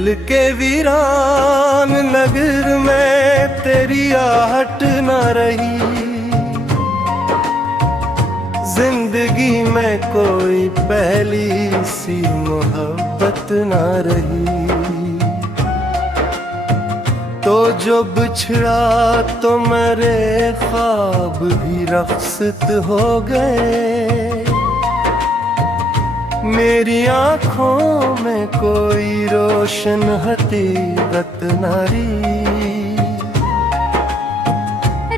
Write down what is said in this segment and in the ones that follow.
दिल के वीरान नगर में तेरी आहट न रही, जिंदगी में कोई पहली सी मोहब्बत न रही। तो जो बिछड़ा तो मेरे ख्वाब भी रख्सत हो गए, मेरी आँखों में कोई रोशन हकीकत न रही।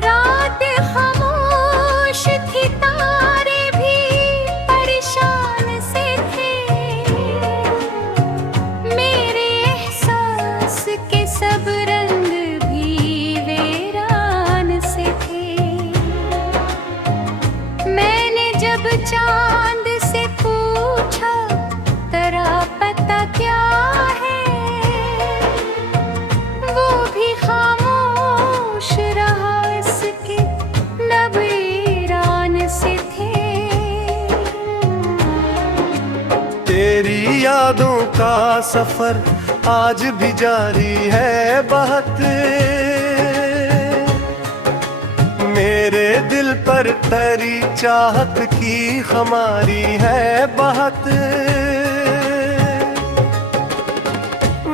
रात खामोश थी, तारे भी परेशान से थे, मेरे एहसास के सब रंग भी वीरान से थे। मैंने जब चांद से पूछा तेरा पता क्या है, वो भी खामोश रहा, इसके लब ईरान से थे। तेरी यादों का सफर आज भी जारी है बहुत, मेरे दिल पर तेरी चाहत की खुमारी है बहुत।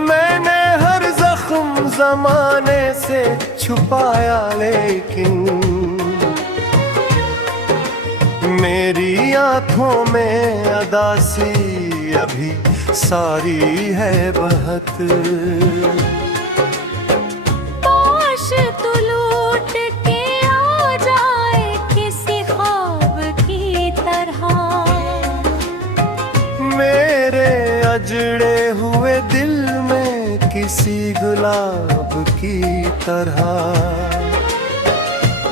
मैंने हर जख्म जमाने से छुपाया, लेकिन मेरी आंखों में अदासी अभी सारी है बहुत। काश तू लौट के आ जाए किसी ख्वाब की तरह, मेरे अजड़े हुए दिल में किसी गुलाब की तरह।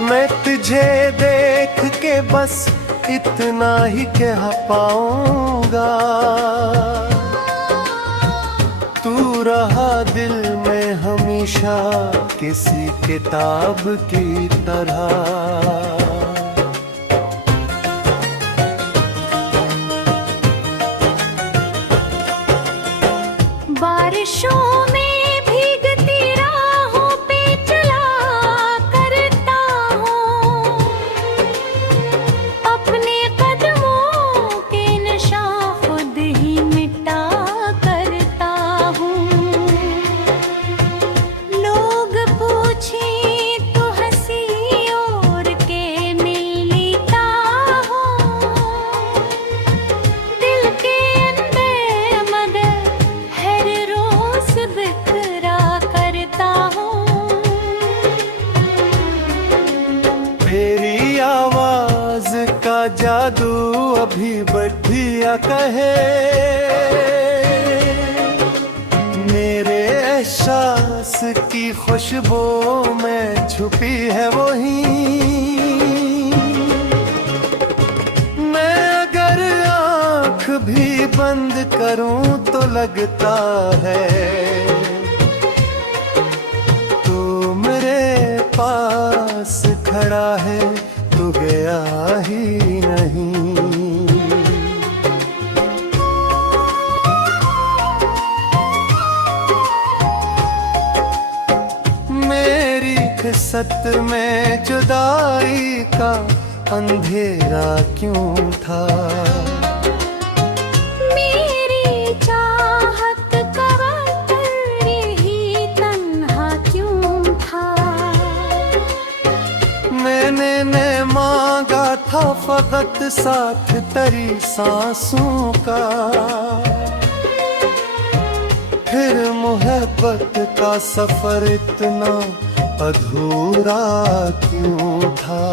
मैं तुझे देख के बस इतना ही कह पाऊंगा, तू रहा दिल में हमेशा किसी किताब की तरह। बारिशों में भीगती राहों पे चला करता हूँ, अपने कदमों के निशान खुद ही मिटा करता हूँ। लोग पूछें तो हंसी और के मिलता हूँ, दिल के अंदर मगर हर रोज बिखरा करता हूँ। तेरी आवाज का जादू अभी बढ़िया कहे, मेरे एहसास की खुशबू में छुपी है वही। मैं अगर आँख भी बंद करूं तो लगता है तू मेरे पास खड़ा है, तू गया ही नहीं। मेरी खिसत में जुदाई का अंधेरा क्यों था, मेरी चाहत का वतन ही तन्हा क्यों था। मैंने मांगा था फकत साथ तेरी सांसों का, फिर मोहब्बत का सफर इतना अधूरा क्यों था।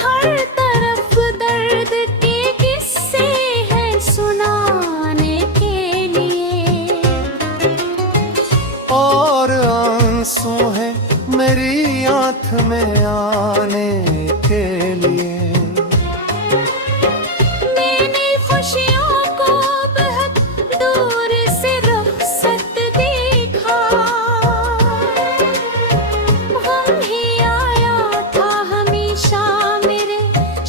हर तरफ दर्द के किस्से हैं सुनाने के लिए, और आंसू हैं मेरी आँख में आने के लिए। मैंने खुशियों को बहुत दूर से रुखसत देखा, गम ही आया था हमेशा मेरे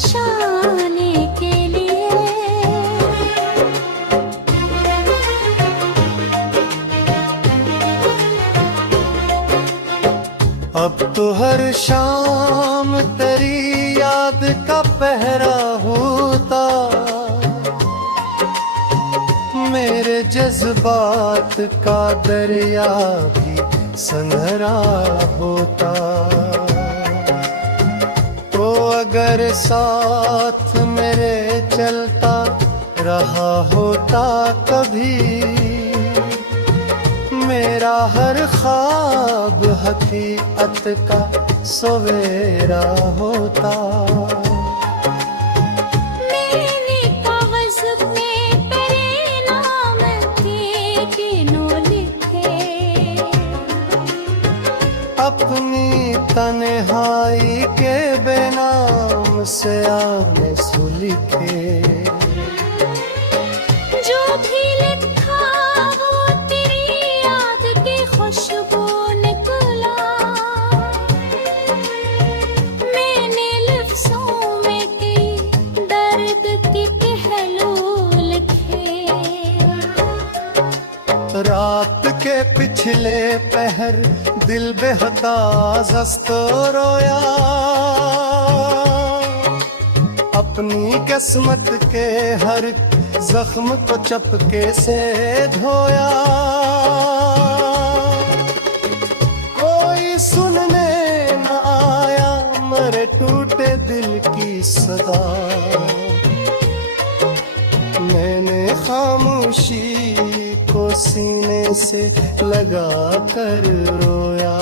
शाने के लिए। अब तो हर शाम तेरी याद का पहरा होता, मेरे जज्बात का दरिया भी संघरा होता। तो अगर साथ मेरे चलता रहा होता कभी, मेरा हर ख्वाब हकीकत का सवेरा होता। मेरे कागज पे तेरे नाम के किनो लिखे, अपनी तन्हाई के बेनाम से आने सुलिखे। जो भी लिखा वो तेरी याद की खुशबू निकला। मैंने लफ्जों में कई दर्द के पहलू लिखे। रात के पिछले पहर दिल बेहताज हंसतो रोया, अपनी किस्मत के हर जख्म को चपके से धोया। कोई सुनने न आया मेरे टूटे दिल की सदा, मैंने खामोशी को सीने से लगा कर रोया।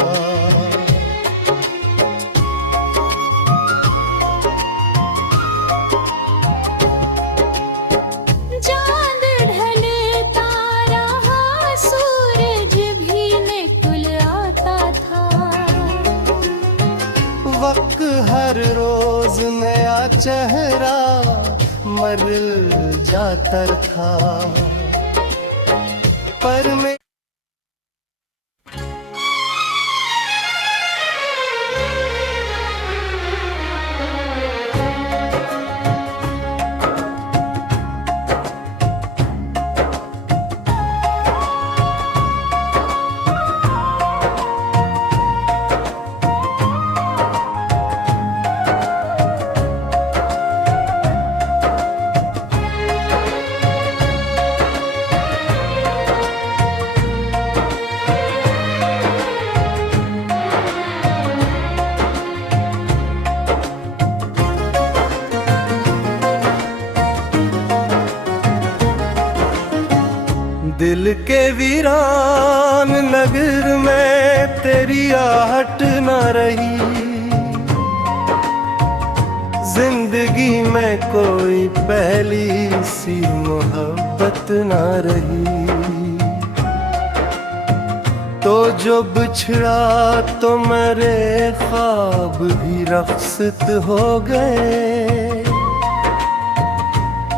चांद ढलता रहा, सूरज भी निकल आता था। वक्त हर रोज नया चेहरा मर जाता था, पर मैं दिल के वीरान नगर में तेरी आहट न रही, जिंदगी में कोई पहली सी मोहब्बत न रही। तो जो बिछड़ा तो मेरे ख्वाब भी रख्सत हो गए,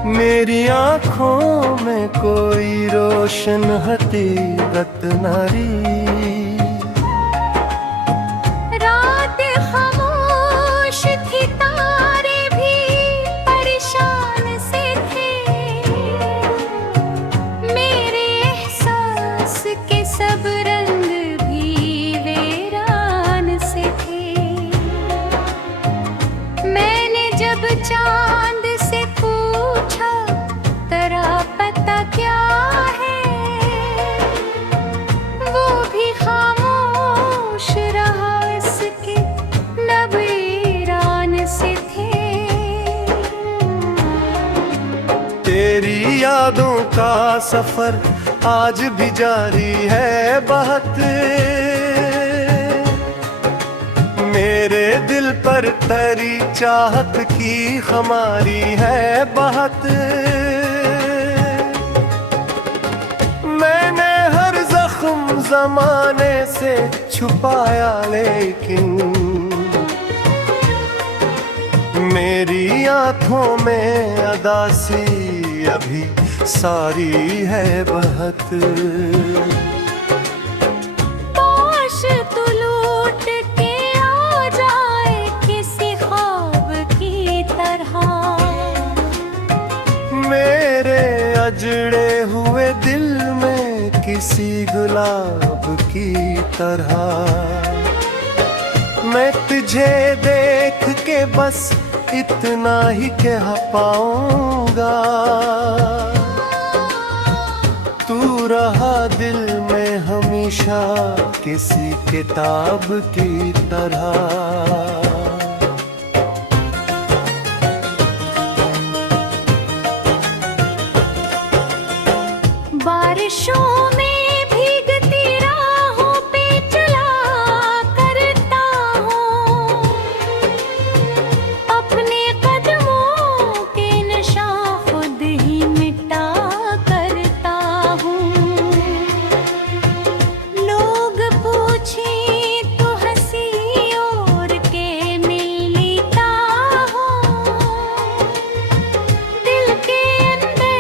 मेरी आँखों में कोई रोशन हकीकत नारी। रात खामोश थी, तारे भी परेशान से थे। मेरे एहसास के सब रंग भी वीरान से थे। मैंने जब चांद से पूछा तेरा पता क्या है, वो भी खामोश रहा, इसके लब ईरान से थे। तेरी यादों का सफर आज भी जारी है बहुत, मेरे दिल पर तेरी चाहत की खुमारी है बहुत। मैंने हर जख्म जमाने से छुपाया, लेकिन मेरी आंखों में अदासी अभी सारी है बहुत। अजड़े हुए दिल में किसी गुलाब की तरह मैं तुझे देख के बस इतना ही कह पाऊंगा, तू रहा दिल में हमेशा किसी किताब की तरह। बारिशों में भीगती राहों पे चला करता हूँ, अपने कदमों के निशान खुद ही मिटा करता हूँ। लोग पूछें तो हंसी ओढ़ के मिल लेता हूँ, दिल के अंदर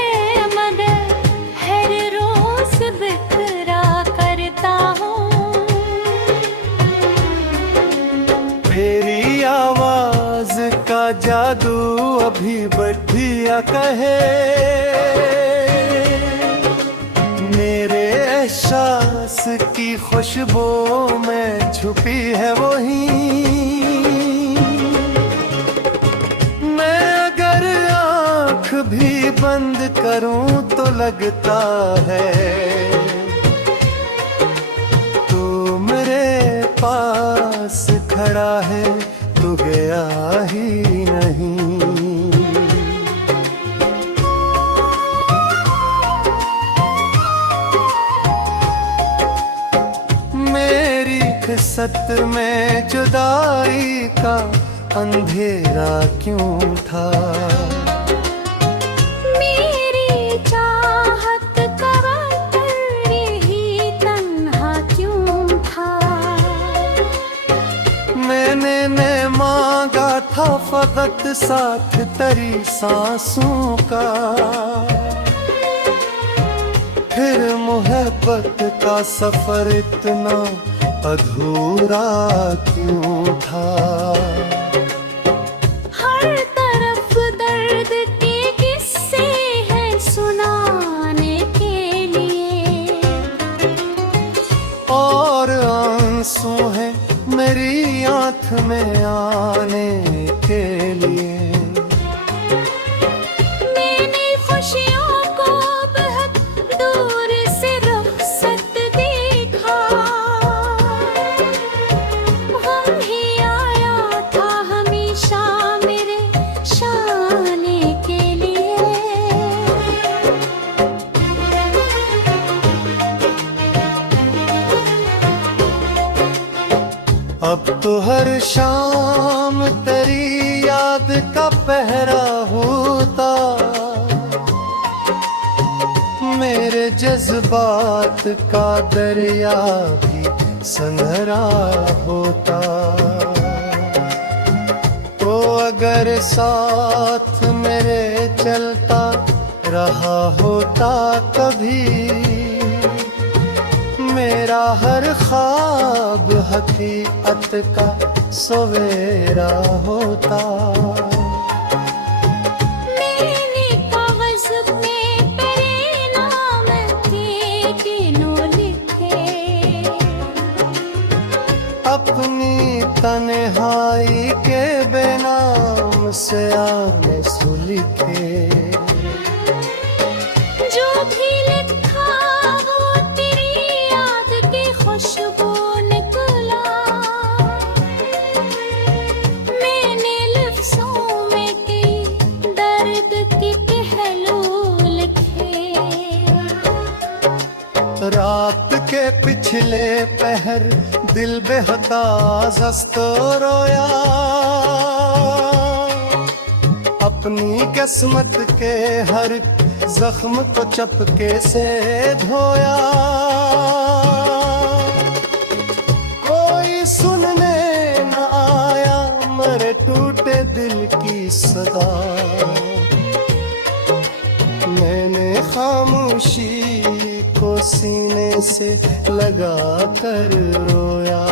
मगर हर रोज बिखरा करता हूँ। मेरी आवाज का जादू अभी बढ़िया कहे, मेरे एहसास की खुशबू में छुपी है वही। मैं अगर आँख भी बंद करूं तो लगता है तू मेरे पास खड़ा है, तू गया ही नहीं। मेरी किस्मत में जुदाई का अंधेरा क्यों था, मेरी चाहत का वतन यही तन्हा क्यों था। मैंने मांगा था फकत साथ तेरी सांसों का, फिर मोहब्बत का सफर इतना अधूरा क्यों था। हर तरफ दर्द के किस्से हैं सुनाने के लिए, और आंसू हैं मेरी आँख में आने के लिए। मैंने खुशियों को बहुत दूर से रुखसत देखा, गम ही आया था हमेशा मेरे शाने के लिए। अब तो हर शाम तेरी याद का पहरा होता, मेरे जज्बात का दरिया भी संघरा होता। तो अगर साथ मेरे चलता रहा होता कभी, मेरा हर ख्वाब हकीकत का सवेरा होता। मैंने कागज में तेरे नाम के दिनों लिखे, अपनी तन्हाई के बेनाम से आने सुलिखे। जो भी लिखा वो तेरी याद की खुशबू निकला। मैंने लफ्ज़ों में कई दर्द के पहलू लिखे। रात के पिछले पहर दिल बेहताज हंसतो रोया, अपनी किस्मत के हर जख्म को चपके से धोया। कोई सुनने न आया मेरे टूटे दिल की सदा, मैंने खामोशी को सीने से लगा कर रोया।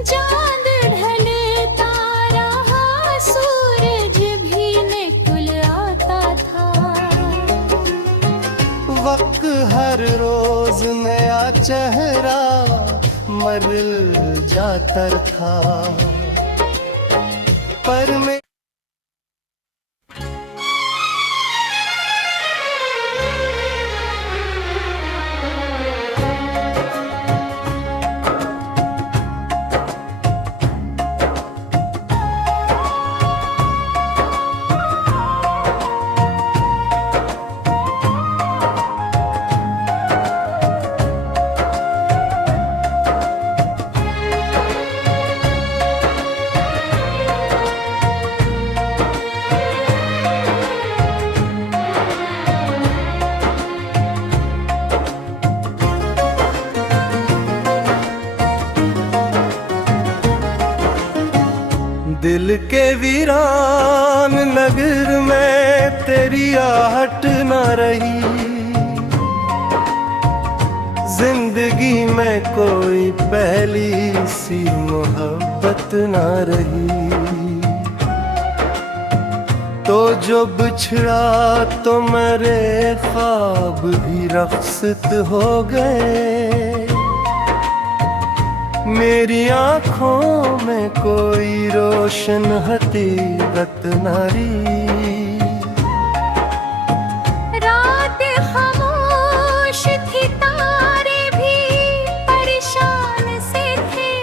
चांद ढलता रहा, सूरज भी निकल आता था। चेहरा मर जाता था, पर मैं दिल के वीरान नगर में तेरी आहट न रही, जिंदगी में कोई पहली सी मोहब्बत न रही। तो जो बिछड़ा तो मेरे ख्वाब भी रख्सत हो गए, मेरी आँखों में कोई रोशन हकीकत नारी। रात खामोश थी, तारे भी परेशान से थे,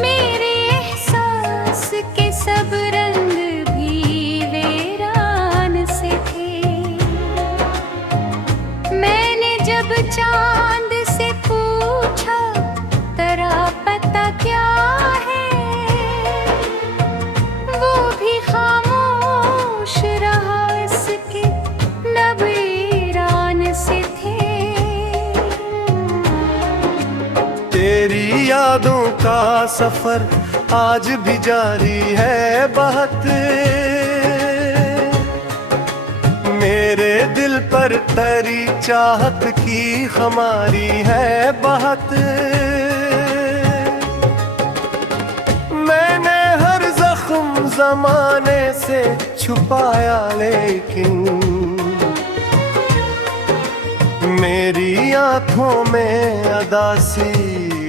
मेरे एहसास के सब रंग भी वीरान से थे। मैंने जब चांद से पूछा तेरा पता क्या है, वो भी खामोश रहा, इसके लब ईरान से थे। तेरी यादों का सफर आज भी जारी है बहुत, मेरे दिल पर तेरी चाहत की हमारी है बहुत। मैंने हर जख्म जमाने से छुपाया, लेकिन मेरी आंखों में अदासी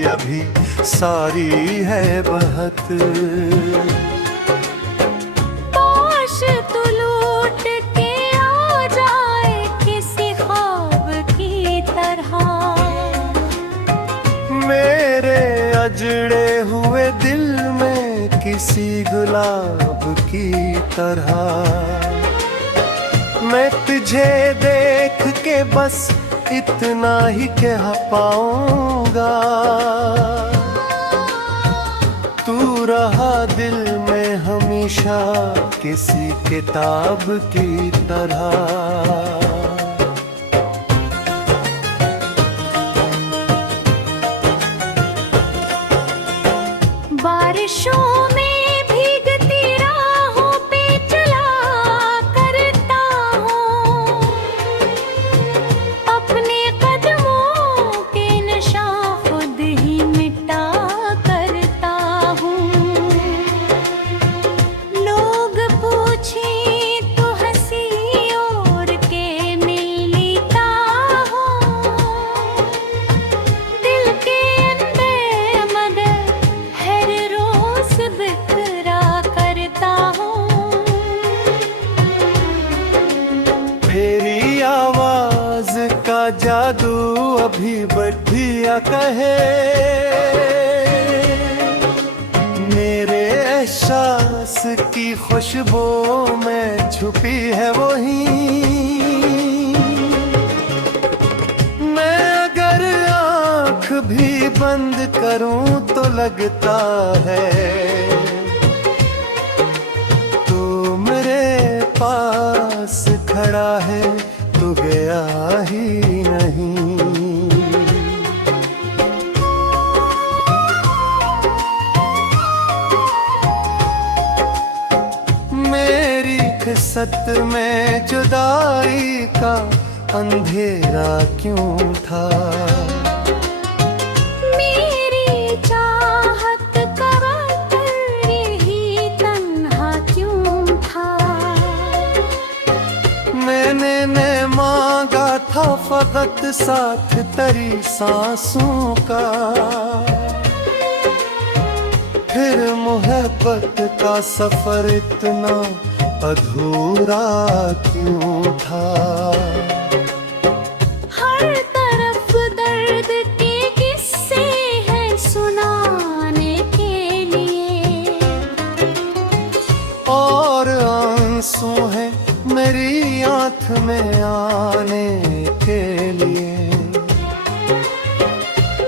अभी सारी है बहुत। काश तू लौट के आ जाए किसी ख्वाब की तरह, मेरे अजड़े हुए दिल में किसी गुलाब की तरह। मैं तुझे देख के बस इतना ही कह पाऊंगा, तू रहा दिल में हमेशा किसी किताब की तरह। बारिशों में भीगती राहों पे चला करता हूँ, अपने कदमों के निशान खुद ही मिटा करता हूँ। लोग पूछें तो हंसी और के मिलता हूँ, दिल के अंदर मगर हर रोज बिखरा करता हूँ। मेरी आवाज का जादू अभी बढ़िया कहे, मेरे एहसास की खुशबू में छुपी है वही। मैं अगर आँख भी बंद करूं तो लगता है तू मेरे पास खड़ा है, तू गया ही नहीं। मेरी खिस्सत में जुदाई का अंधेरा क्यों था, मेरी चाहत का वतन यही तन्हा क्यों था। मैंने मांगा था फकत साथ तेरी सांसों का, फिर मोहब्बत का सफर इतना अधूरा क्यों था। हर तरफ दर्द के किस्से हैं सुनाने के लिए, और आंसू हैं मेरी आंख में आने के लिए।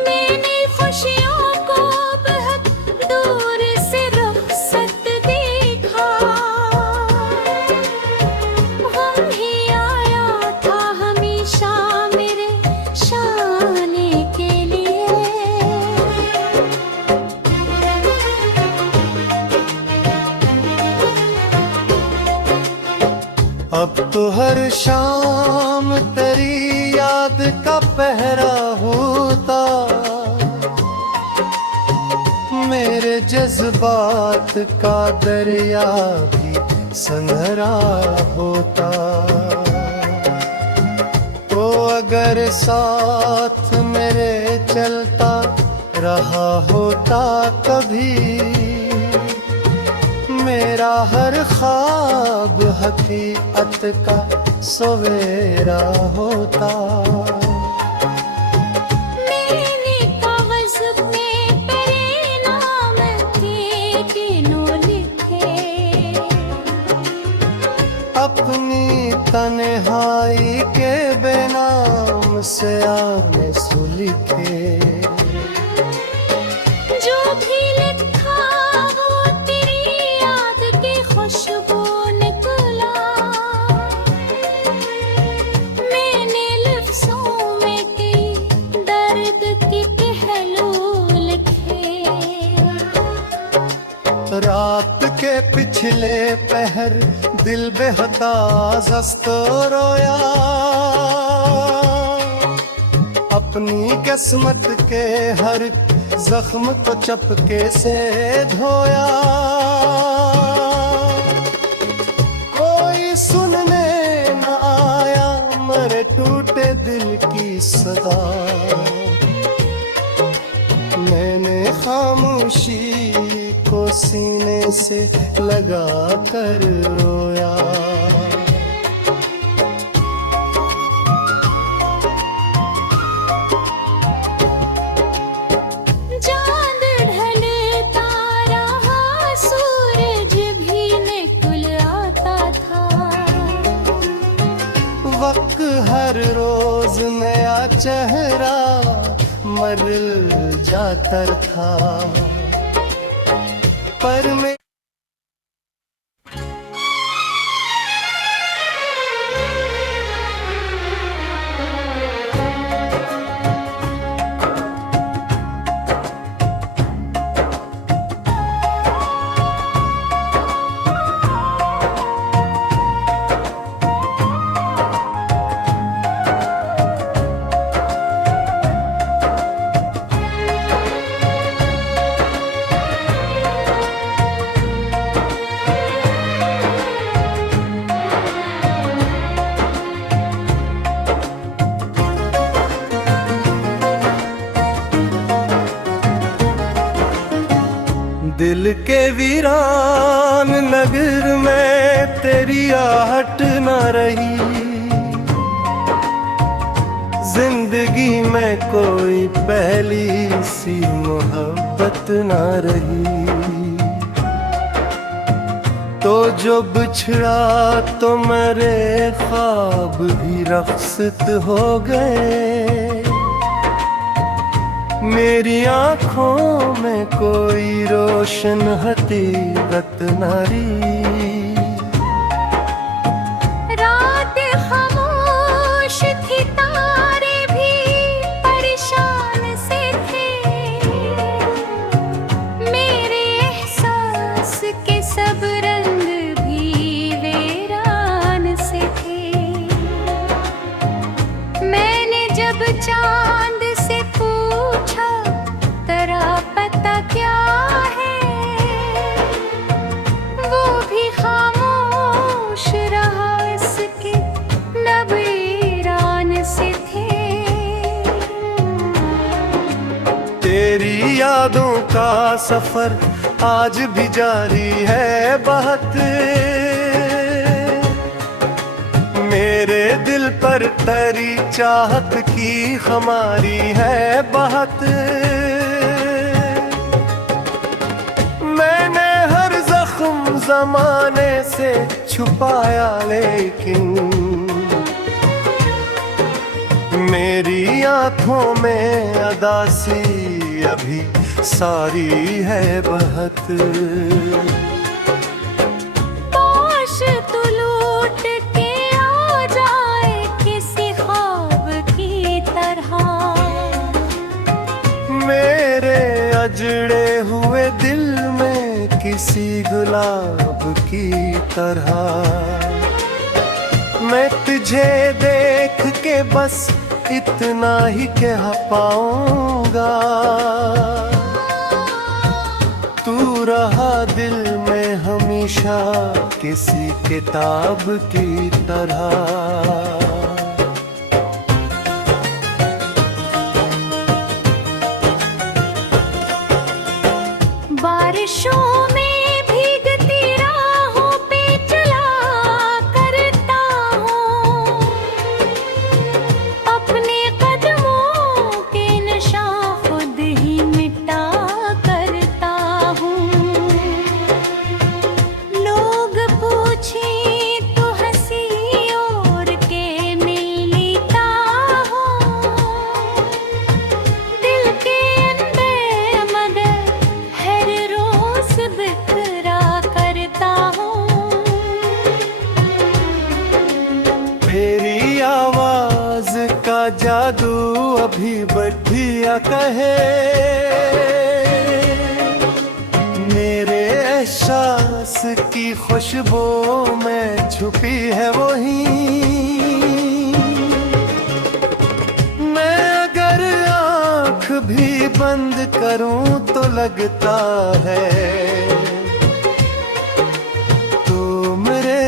मैंने खुशियों को बहुत दूर से रुखसत देखा, गम ही आया था हमेशा मेरे शाने के लिए। अब तो हर शाम तेरी याद का पहरा होता, मेरे जज्बात का दरिया भी संघरा होता। तो अगर साथ मेरे चलता रहा होता कभी, मेरा हर ख्वाब हकीकत का सवेरा होता। मैंने कागज में तेरे नाम के दिनों लिखे, अपनी तन्हाई के बेनाम से आने सुलिखे। जो भी लिखा वो तेरी याद की खुशबू निकला। मैंने लफ्ज़ों में कई दर्द की पहलू लिखे। रात के पिछले पहर दिल बेहताज हंसतो रोया, अपनी किस्मत के हर जख्म को चपके से धोया। कोई सुनने न आया मेरे टूटे दिल की सदा, मैंने खामोशी को सीने से लगा कर रोया। चांद ढलता रहा, सूरज भी निकल आता था। वक्त हर रोज नया चेहरा मरल जाता था, पर मैं दिल के वीरान नगर में तेरी आहट न रही, जिंदगी में कोई पहली सी मोहब्बत न रही। तो जो बिछड़ा तो मेरे ख्वाब भी रख्सत हो गए, मेरी आँखों में कोई रोशन हकीकत न रही। रात खामोश थी, तारे भी परेशान से थे। मेरे एहसास के सब रंग भी वीरान से थे। मैंने जब चांद से पूछा तेरा पता क्या है, वो भी खामोश रहा, इसके लब ईरान से थे। यादों का सफर आज भी जारी है बहुत। मेरे दिल पर तेरी चाहत की हमारी है बहुत। मैंने हर जख्म जमाने से छुपाया, लेकिन मेरी आंखों में अदासी अभी सारी है बहुत। काश तू लौट के आ जाए किसी ख्वाब की तरह, मेरे अजड़े हुए दिल में किसी गुलाब की तरह। मैं तुझे देख के बस इतना ही कह पाऊंगा, तू रहा दिल में हमेशा किसी किताब की तरह। बारिशों में भीगती राहों पे चला करता हूँ, अपने कदमों के निशान खुद ही मिटा करता हूँ। लोग पूछें तो हंसी और के मिलता हूँ, दिल के अंदर मगर हर रोज बिखरा करता हूँ। तेरी आवाज का जादू अभी बढ़िया कहे, मेरे एहसास की खुशबू में छुपी है वही। मैं अगर आँख भी बंद करूं तो लगता है तू मेरे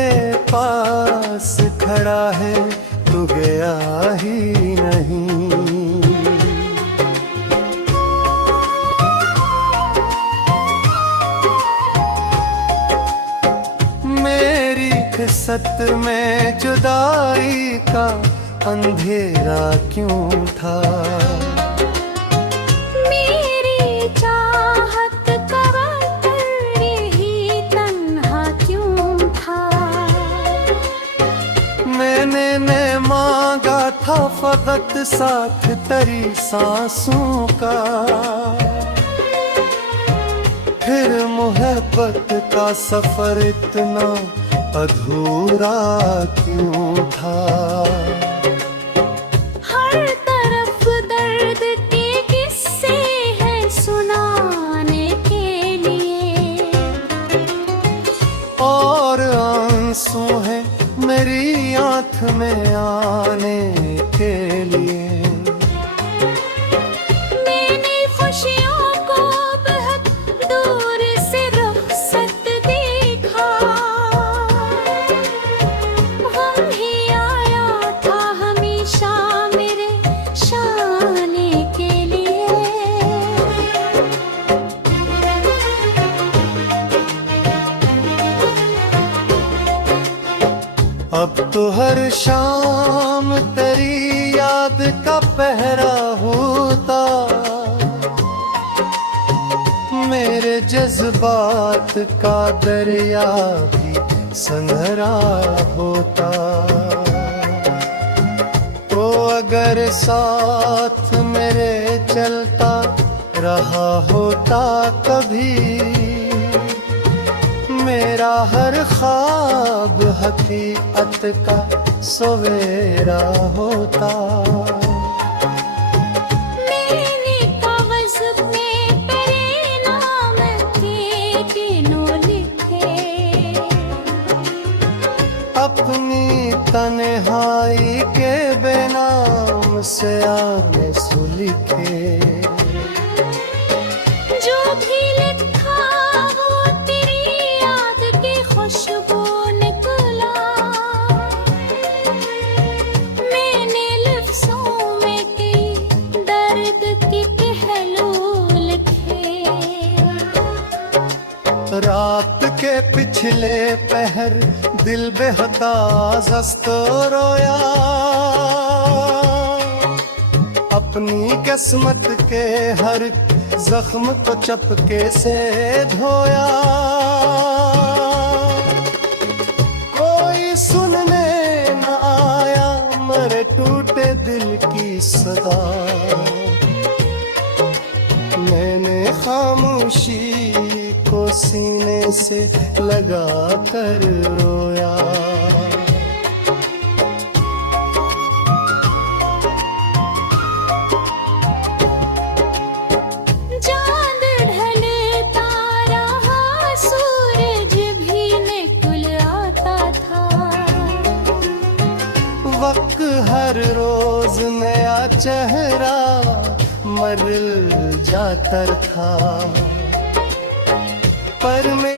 पास खड़ा है, तू गया ही नहीं। मेरी किस्मत में जुदाई का अंधेरा क्यों था, मेरी चाहत का वक्त यही तन्हा क्यों था। मैंने मांगा था फकत साथ तेरी सांसों का, फिर मोहब्बत का सफर इतना अधूरा क्यों था। हर तरफ दर्द के किस्से हैं सुनाने के लिए, और आंसू हैं मेरी आँख में आने के लिए। मैंने खुशियों को बहुत दूर से रुखसत देखा, गम ही आया था हमेशा मेरे शाने के लिए। अब तो हर शाम तेरी याद का पहरा होता, मेरे जज्बात का दरिया भी संघरा होता। तो अगर साथ मेरे चलता रहा होता कभी, मेरा हर ख्वाब हकीकत का सवेरा होता। मैंने कागज में तेरे नाम के तीनों लिखे, अपनी तन्हाई के बेनाम से आने सुलिखे। जो भी लिखा वो तेरी याद की खुशबू निकला। मैंने लफ्जों में कई दर्द के पहलू लिखे। मंजिले पहर दिल बेहताज हंसतो रोया, अपनी किस्मत के हर जख्म को चपके से धोया। कोई सुनने न आया मेरे टूटे दिल की सदा, मैंने खामोशी को सीने से लगा कर रोया। चांद ढलता रहा, सूरज भी निकल आता था। वक्त हर रोज नया चेहरा मर जाकर था, पर मैं